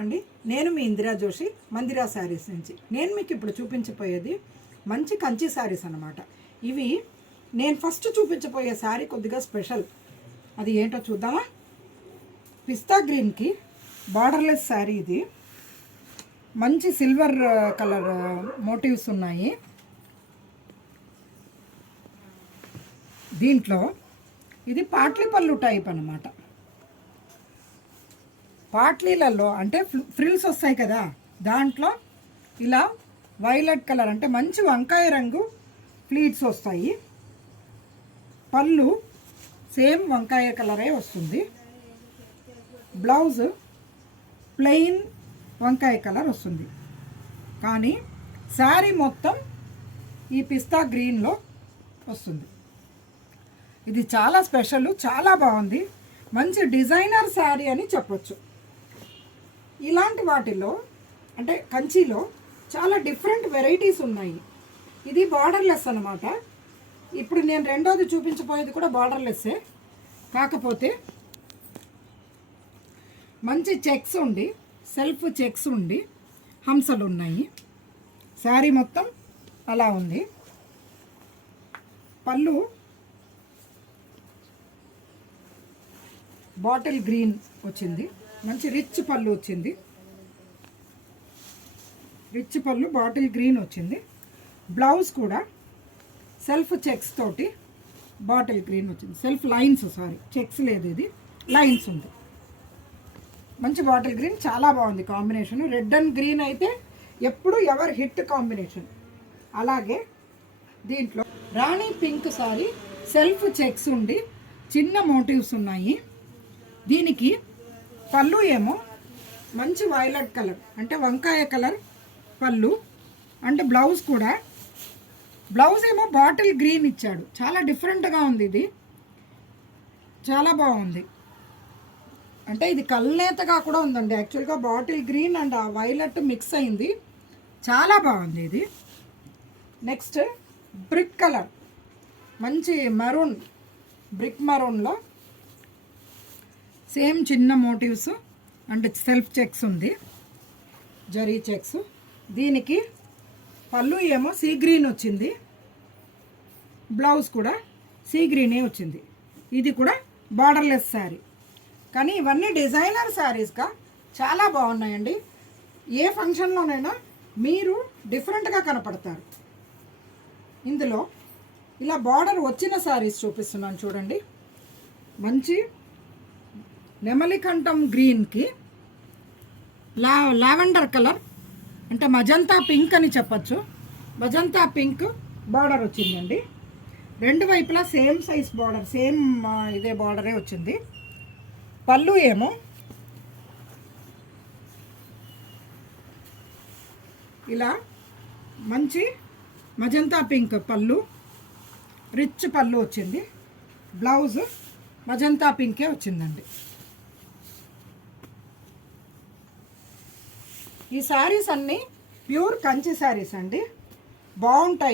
అండి, నేను మీ ఇందిరా జోషి మందిరా శారీస్ నుంచి. నేను మీకు ఇప్పుడు చూపించబోయేది మంచి కంచి శారీస్ అన్నమాట. ఇవి నేను ఫస్ట్ చూపించబోయే శారీ కొద్దిగా స్పెషల్. అది ఏంటో చూద్దామా? పిస్తా గ్రీన్కి బార్డర్లెస్ శారీ. ఇది మంచి సిల్వర్ కలర్ మోటివ్స్ ఉన్నాయి. దీంట్లో ఇది పాట్లీ పళ్ళు టైప్ అన్నమాట. పాట్లీలలో అంటే ఫ్రిల్స్ వస్తాయి కదా, దాంట్లో ఇలా వైలెట్ కలర్ అంటే మంచి వంకాయ రంగు ప్లీట్స్ వస్తాయి. పళ్ళు సేమ్ వంకాయ కలరే వస్తుంది. బ్లౌజ్ ప్లెయిన్ వంకాయ కలర్ వస్తుంది. కానీ శారీ మొత్తం ఈ పిస్తా గ్రీన్లో వస్తుంది. ఇది చాలా స్పెషల్, చాలా బాగుంది. మంచి డిజైనర్ శారీ అని చెప్పొచ్చు. ఇలాంటి వాటిలో అంటే కంచిలో చాలా డిఫరెంట్ వెరైటీస్ ఉన్నాయి. ఇది బార్డర్లెస్ అన్నమాట. ఇప్పుడు నేను రెండోది చూపించబోయేది కూడా బార్డర్లెస్సే, కాకపోతే మంచి చెక్స్ ఉండి సెల్ఫ్ చెక్స్ ఉండి హంసలు ఉన్నాయి. శారీ మొత్తం అలా ఉంది. పళ్ళు బాటిల్ గ్రీన్ వచ్చింది. మంచి రిచ్ పళ్ళు వచ్చింది. రిచ్ పళ్ళు బాటిల్ గ్రీన్ వచ్చింది. బ్లౌజ్ కూడా సెల్ఫ్ చెక్స్ తోటి బాటిల్ గ్రీన్ వచ్చింది. సెల్ఫ్ లైన్స్, సారీ చెక్స్ లేదు, ఇది లైన్స్ ఉంది. మంచి బాటిల్ గ్రీన్, చాలా బాగుంది కాంబినేషన్. రెడ్ అండ్ గ్రీన్ అయితే ఎప్పుడు ఎవర్ హిట్ కాంబినేషన్. అలాగే దీంట్లో రాణి పింక్ సారీ సెల్ఫ్ చెక్స్ ఉండి చిన్న మోటివ్స్ ఉన్నాయి. దీనికి పళ్ళు ఏమో మంచి వైలెట్ కలర్ అంటే వంకాయ కలర్ పళ్ళు. అంటే బ్లౌజ్ కూడా, బ్లౌజ్ ఏమో బాటిల్ గ్రీన్ ఇచ్చాడు. చాలా డిఫరెంట్గా ఉంది. ఇది చాలా బాగుంది. అంటే ఇది కల్నేతగా కూడా ఉందండి. యాక్చువల్గా బాటిల్ గ్రీన్ అండ్ ఆ వైలెట్ మిక్స్ అయింది. చాలా బాగుంది ఇది. నెక్స్ట్ బ్రిక్ కలర్, మంచి మరూన్, బ్రిక్ మరూన్లో సేమ్ చిన్న మోటివ్స్ అంటే సెల్ఫ్ చెక్స్ ఉంది, జరీ చెక్స్. దీనికి పళ్ళు ఏమో సీ గ్రీన్ వచ్చింది. బ్లౌజ్ కూడా సీ గ్రీనే వచ్చింది. ఇది కూడా బార్డర్లెస్ శారీ. కానీ ఇవన్నీ డిజైనర్ శారీస్గా చాలా బాగున్నాయండి. ఏ ఫంక్షన్లోనైనా మీరు డిఫరెంట్గా కనపడతారు. ఇందులో ఇలా బార్డర్ వచ్చిన శారీస్ చూపిస్తున్నాను చూడండి. మంచి నెమలికంఠం గ్రీన్కి లావెండర్ కలర్ అంటే మజంతా పింక్ అని చెప్పచ్చు. మజంతా పింక్ బార్డర్ వచ్చిందండి. రెండు వైపులా సేమ్ సైజ్ బార్డర్, సేమ్ ఇదే బార్డరే వచ్చింది. పళ్ళు ఏమో ఇలా మంచి మజంతా పింక్ పళ్ళు, రిచ్ పళ్ళు వచ్చింది. బ్లౌజ్ మజంతా పింకే వచ్చిందండి. ఈ శారీస్ అన్నీ ప్యూర్ కంచి శారీస్ అండి, బాగుంటాయి.